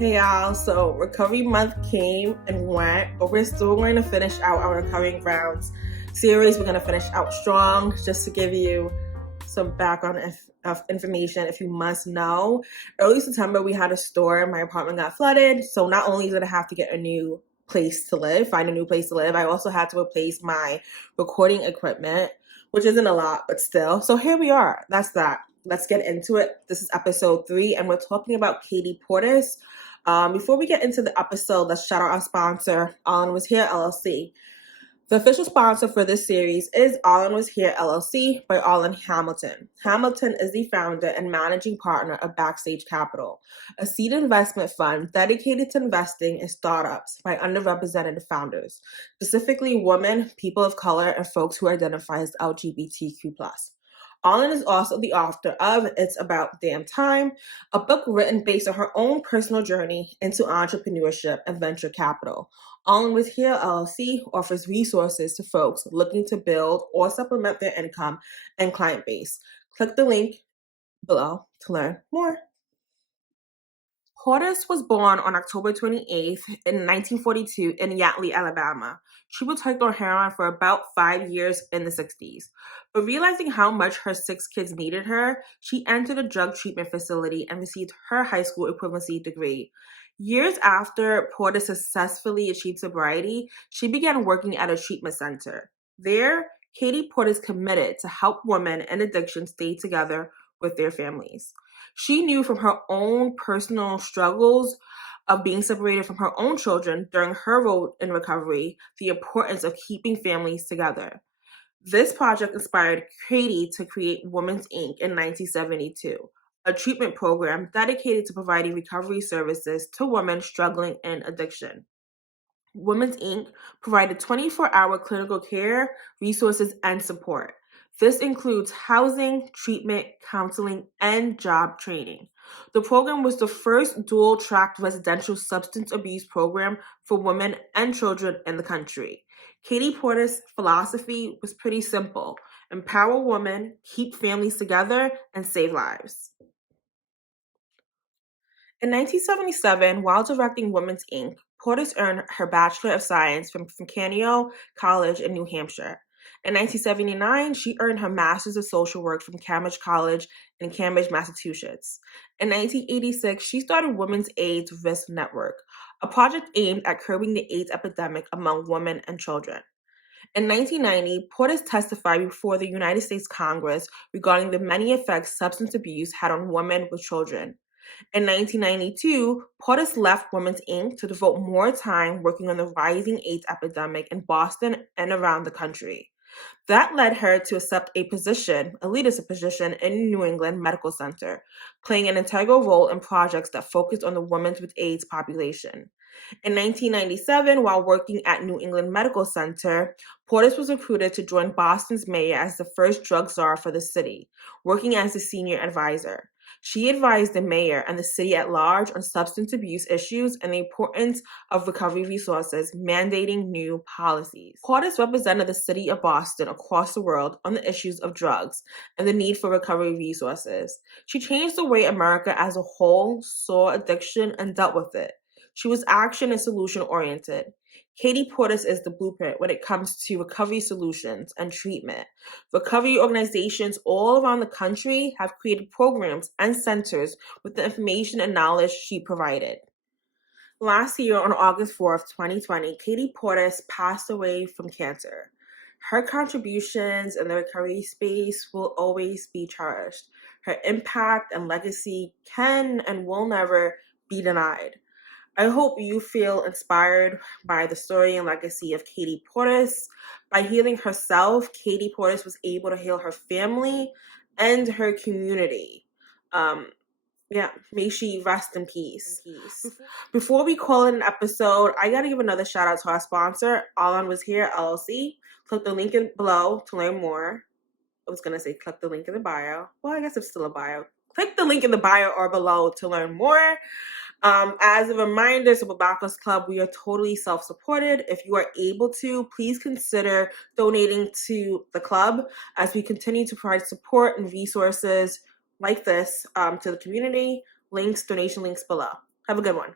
Hey y'all, so recovery month came and went, but we're still going to finish out our Recovering Grounds series. We're going to finish out strong. Just to give you some background of information, if you must know, early September we had a storm. My apartment got flooded, so not only did I have to get a new place to live, find a new place to live, I also had to replace my recording equipment, which isn't a lot, but still. So here we are. That's that. Let's get into it. This is episode 3, and we're talking about Kattie Portis. Before we get into the episode, let's shout out our sponsor, All In Was Here LLC. The official sponsor for this series is All In Was Here LLC by All In Hamilton. Hamilton is the founder and managing partner of Backstage Capital, a seed investment fund dedicated to investing in startups by underrepresented founders, specifically women, people of color, and folks who identify as LGBTQ+. All In is also the author of It's About Damn Time, a book written based on her own personal journey into entrepreneurship and venture capital. All In Was Here LLC offers resources to folks looking to build or supplement their income and client base. Click the link below to learn more. Portis was born on October 28th in 1942 in Yardley, Alabama. She was hooked on heroin for about 5 years in the 60s. But realizing how much her 6 kids needed her, she entered a drug treatment facility and received her high school equivalency degree. Years after Portis successfully achieved sobriety, she began working at a treatment center. There, Kattie Portis committed to help women in addiction stay together with their families. She knew from her own personal struggles of being separated from her own children during her road in recovery the importance of keeping families together. This project inspired Kattie to create Women's Inc. in 1972, a treatment program dedicated to providing recovery services to women struggling in addiction. Women's Inc. provided 24-hour clinical care, resources, and support. This includes housing, treatment, counseling, and job training. The program was the first dual-tract residential substance abuse program for women and children in the country. Kattie Portis' philosophy was pretty simple: empower women, keep families together, and save lives. In 1977, while directing Women's Inc., Portis earned her Bachelor of Science from Canio College in New Hampshire. In 1979, she earned her Master's of Social Work from Cambridge College in Cambridge, Massachusetts. In 1986, she started Women's AIDS Risk Network, a project aimed at curbing the AIDS epidemic among women and children. In 1990, Portis testified before the United States Congress regarding the many effects substance abuse had on women with children. In 1992, Portis left Women's Inc. to devote more time working on the rising AIDS epidemic in Boston and around the country. That led her to accept a leadership position in New England Medical Center, playing an integral role in projects that focused on the women with AIDS population. In 1997, while working at New England Medical Center, Portis was recruited to join Boston's mayor as the first drug czar for the city, working as a senior advisor. She advised the mayor and the city at large on substance abuse issues and the importance of recovery resources, mandating new policies. Portis represented the city of Boston across the world on the issues of drugs and the need for recovery resources. She changed the way America as a whole saw addiction and dealt with it. She was action and solution oriented. Kattie Portis is the blueprint when it comes to recovery solutions and treatment. Recovery organizations all around the country have created programs and centers with the information and knowledge she provided. Last year, on August 4th, 2020, Kattie Portis passed away from cancer. Her contributions in the recovery space will always be cherished. Her impact and legacy can and will never be denied. I hope you feel inspired by the story and legacy of Kattie Portis. By healing herself, Kattie Portis was able to heal her family and her community. May she rest in peace. Before we call it an episode, I gotta give another shout out to our sponsor, All In Was Here LLC. Click the link below to learn more. I was gonna say click the link in the bio. Well, I guess it's still a bio. Click the link in the bio or below to learn more. As a reminder, Super Backers Club, we are totally self-supported. If you are able to, please consider donating to the club as we continue to provide support and resources like this to the community. Donation links below. Have a good one.